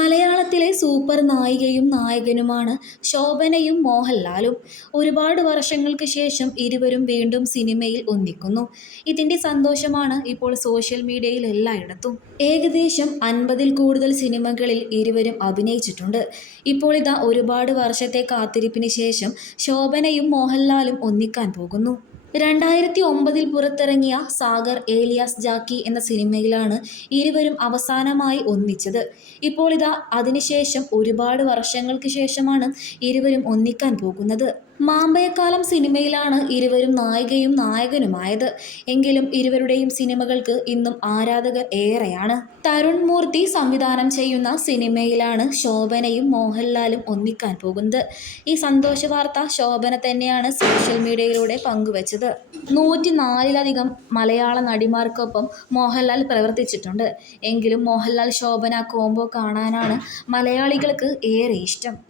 മലയാളത്തിലെ സൂപ്പർ നായികയും നായകനുമാണ് ശോഭനയും മോഹൻലാലും. ഒരുപാട് വർഷങ്ങൾക്ക് ശേഷം ഇരുവരും വീണ്ടും സിനിമയിൽ ഒന്നിക്കുന്നു. ഇതിന്റെ സന്തോഷമാണ് ഇപ്പോൾ സോഷ്യൽ മീഡിയയിൽ എല്ലായിടത്തും. ഏകദേശം അൻപതിൽ കൂടുതൽ സിനിമകളിൽ ഇരുവരും അഭിനയിച്ചിട്ടുണ്ട്. ഇപ്പോൾ ഇതാ ഒരുപാട് വർഷത്തെ കാത്തിരിപ്പിന് ശേഷം ശോഭനയും മോഹൻലാലും ഒന്നിക്കാൻ പോകുന്നു. രണ്ടായിരത്തി ഒമ്പതിൽ പുറത്തിറങ്ങിയ സാഗർ ഏലിയാസ് ജാക്കി എന്ന സിനിമയിലാണ് ഇരുവരും അവസാനമായി ഒന്നിച്ചത്. ഇപ്പോൾ ഇതാ അതിനുശേഷം ഒരുപാട് വർഷങ്ങൾക്ക് ശേഷമാണ് ഇരുവരും ഒന്നിക്കാൻ പോകുന്നത്. മാമ്പഴക്കാലം സിനിമയിലാണ് ഇരുവരും നായികയും നായകനുമായത്. എങ്കിലും ഇരുവരുടെയും സിനിമകൾക്ക് ഇന്നും ആരാധകർ ഏറെയാണ്. തരുൺ മൂർത്തി സംവിധാനം ചെയ്യുന്ന സിനിമയിലാണ് ശോഭനയും മോഹൻലാലും ഒന്നിക്കാൻ പോകുന്നത്. ഈ സന്തോഷ വാർത്ത ശോഭന തന്നെയാണ് സോഷ്യൽ മീഡിയയിലൂടെ പങ്കുവച്ചത്. നൂറ്റി നാലിലധികം മലയാള നടിമാർക്കൊപ്പം മോഹൻലാൽ പ്രവർത്തിച്ചിട്ടുണ്ട്. എങ്കിലും മോഹൻലാൽ ശോഭന കോംബോ കാണാനാണ് മലയാളികൾക്ക് ഏറെ ഇഷ്ടം.